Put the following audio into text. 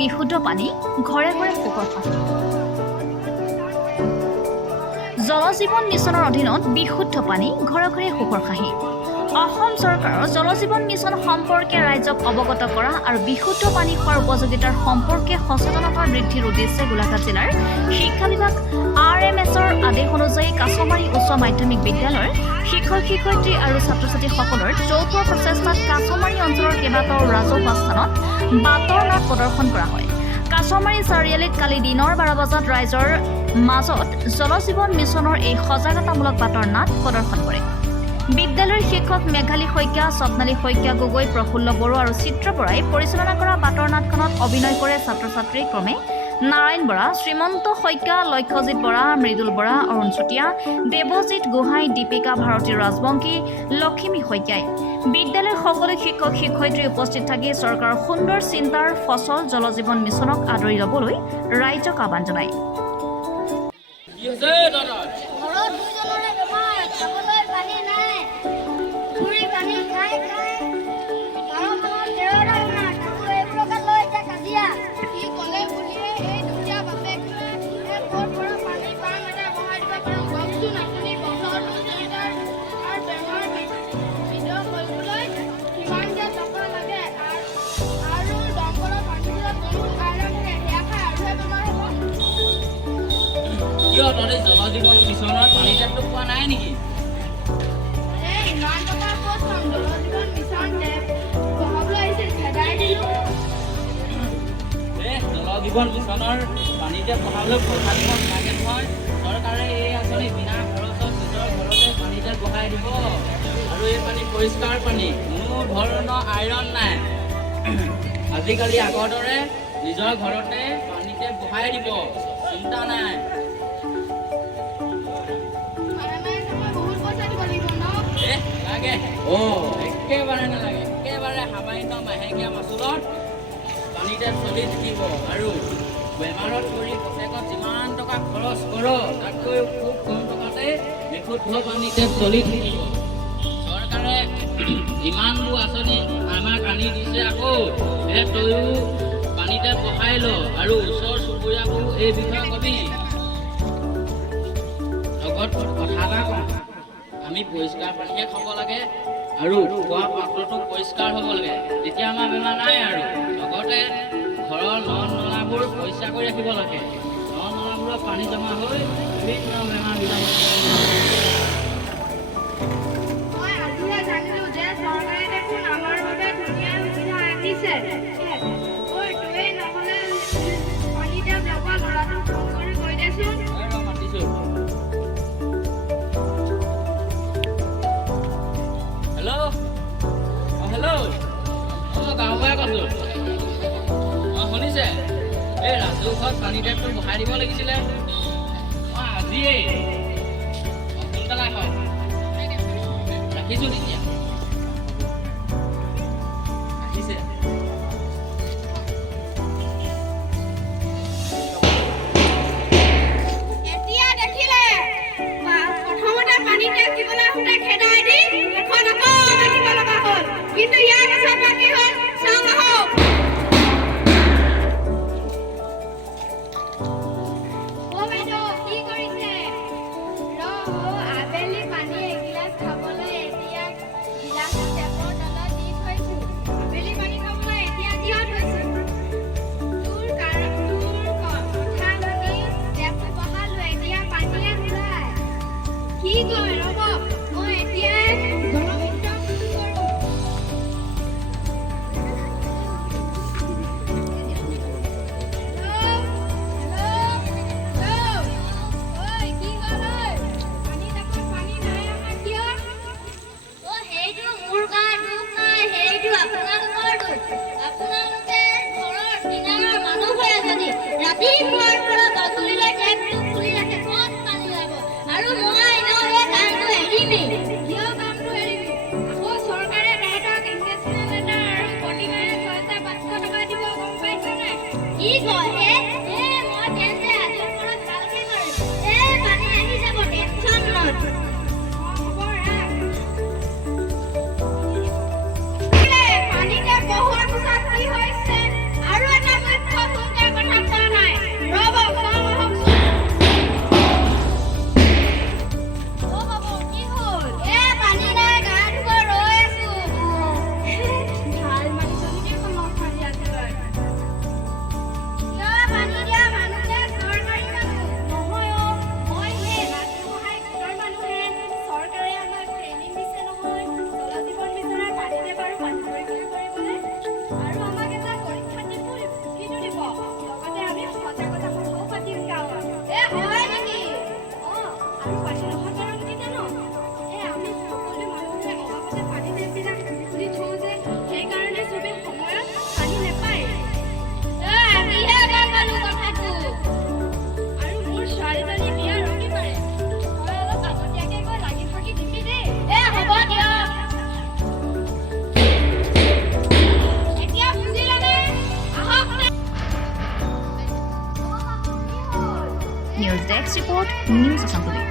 বিশুদ্ধ পানী ঘৰে ঘৰে পোহৰ পানী জল জীৱন মিছনৰ অধীনত বিশুদ্ধ পানী ঘৰে ঘৰে পোহৰ খাহি অসম চৰকাৰৰ জল জীৱন মিছন সম্পৰ্কে ৰাইজক অৱগত কৰা আৰু বিশুদ্ধ পানী খোৱাৰ উপযোগিতাৰ সম্পৰ্কে সচেতনতা বৃদ্ধিৰ উদ্দেশ্যে গোলাঘাট জিলাৰ শিক্ষা বিভাগ RMSৰ আদেশ অনুযায়ী কাছমাৰী উচ্চ মাধ্যমিক বিদ্যালয়ৰ শিক্ষক শিক্ষয়িত্ৰী আৰু ছাত্ৰ ছাত্ৰীসকলৰ যৌথ প্ৰচেষ্টাত কাছমাৰী অঞ্চলৰ কেইবাটাও ৰাজহুৱা স্থানত বাটৰ নাট প্ৰদৰ্শন কৰা হয়। কাছমাৰী চাৰিআলিত কালি দিনৰ 12 বজাত ৰাইজৰ মাজত জল জীৱন মিছনৰ এই সজাগতামূলক বাটৰ নাট প্ৰদৰ্শন কৰে। বিদ্যালয়ৰ শিক্ষক মেঘালী শইকীয়া, স্বপ্নালী শইকীয়া গগৈ, প্ৰফুল্ল বড়ো আৰু চিত্ৰ বৰাই পৰিচালনা কৰা বাটৰ নাটখনত অভিনয় কৰে ছাত্ৰ ছাত্ৰী ক্ৰমে নাৰায়ণ বৰা, শ্ৰীমন্ত শইকীয়া, লক্ষ্যজিৎ বৰা, মৃদুল বৰা, অৰুণ চুতীয়া, দেৱজিৎ গোহাঁই, দীপিকা ভাৰতী ৰাজবংশী, লক্ষ্মী শইকীয়াই বিদ্যালয়ৰ সকলো শিক্ষক শিক্ষয়িত্ৰী উপস্থিত থাকি চৰকাৰৰ সুন্দৰ চিন্তাৰ ফচল জল জীৱন মিছনক আদৰি ল'বলৈ ৰাইজক আহ্বান জনায়। তহঁতে জল জীৱন মিছনৰ পানী টেপটো পোৱা নাই নেকি? জল জীৱন মিছনৰ পানী টেপ বহাবলৈ পইচা দিব নালাগে নহয়। চৰকাৰে এই আঁচনি বিনা খৰচত নিজৰ ঘৰতে পানী টেপ বহাই দিব আৰু এই পানী পৰিষ্কাৰ পানী, কোনো ধৰণৰ আইৰণ নাই। আজিকালি আগৰ দৰে নিজৰ ঘৰতে পানী টেপ বহাই দিব, চিন্তা নাই। একেবাৰে নালাগে, একেবাৰে সামান্য মাহেকীয়া মাচুলত পানী টেপ চলি থাকিব আৰু বেমাৰত পৰি বছৰেকত যিমান টকা খৰচ কৰ তাতকৈ খুব কম টকাতে বিশুদ্ধ পানী টেপ চলি থাকিব। চৰকাৰে যিমানবোৰ আঁচনি আমাক আনি দিছে আকৌ তয়ো পানী টেপ বহাই ল আৰু ওচৰ চুবুৰীয়াকো এই বিষয়ে কবি। লগত কথা এটা কওঁ, আমি পৰিষ্কাৰ পানীহে খাব লাগে আৰু খোৱা পাত্ৰটো পৰিষ্কাৰ হ'ব লাগে, তেতিয়া আমাৰ বেমাৰ নাই। আৰু লগতে ঘৰৰ নলাবোৰ পৰিষ্কাৰ কৰি ৰাখিব লাগে। নলাবোৰত পানী জমা হৈ বিভিন্ন বেমাৰবিলাক মই আজিহে জানিলো যে চৰকাৰে দেখোন আমাৰ বাবে ধুনীয়া সুবিধা আনিছে। তোৱে নহ'লে পানী টেপ লগোৱা ল'ৰাটোক ফোন কৰি কৈ দেচোন। মাতিছোঁ। হেল্ল', হেল্ল', মই গাঁৱৰ পৰাই কৈছোঁ। শুনিছে? এই ৰাজু ঘৰত পানী টেপটো বহাই দিব লাগিছিলে। আজিয়েই সোনকালে হয়, ৰাখিছোঁ তেতিয়া। ৰাখিছে এতিয়া দেখিলে প্ৰথমতে পানী টেপ দিবলৈ আহোঁতে খেদাই দি এখন আকৌ মাতিব লগা হ'ল, কিন্তু ইয়াৰ পিছত বাকী হ'ল চাওঁ আহক। বাইদেউ কি কৰিছে? আবেলি পানী এগিলাচ খাবলৈ এতিয়া গিলাচটো টেপৰ তলত দি থৈছোঁ। আবেলি পানী খাবলৈ এতিয়া কিয় থৈছোঁ? তোৰ কথা শুনি টেপটো বহালোঁ, এতিয়া পানীয়ে নোলায়। কি কয় ৰ'ব, মই এতিয়াই জলবিদ্যুৎ ৰাতিপুৱাৰ পৰা গধূলিলৈ টেপটো খুলি ৰাখে, ক'ত পানী যাব? আৰু মই এনেও এই কামটো আৰু পানী নোহোৱাৰ কাৰণ কি জানো? আমি সকলো মানুহে অবাবতে পানী টেপবিলাক খুলি থওঁ যে, সেইকাৰণে চবেই সময়ত পানী নাপায়। আজিহে গম পালো কথাটো। আৰু মোৰ ছোৱালীজনী বিয়া ৰবিবাৰে। তই অলপ আগতীয়াকে গৈ লাগি ভাগি দিবি দেই। হ'ব দিয়ক। এতিয়া বুজিলানে? আহক নে? News desk report, news Assam today.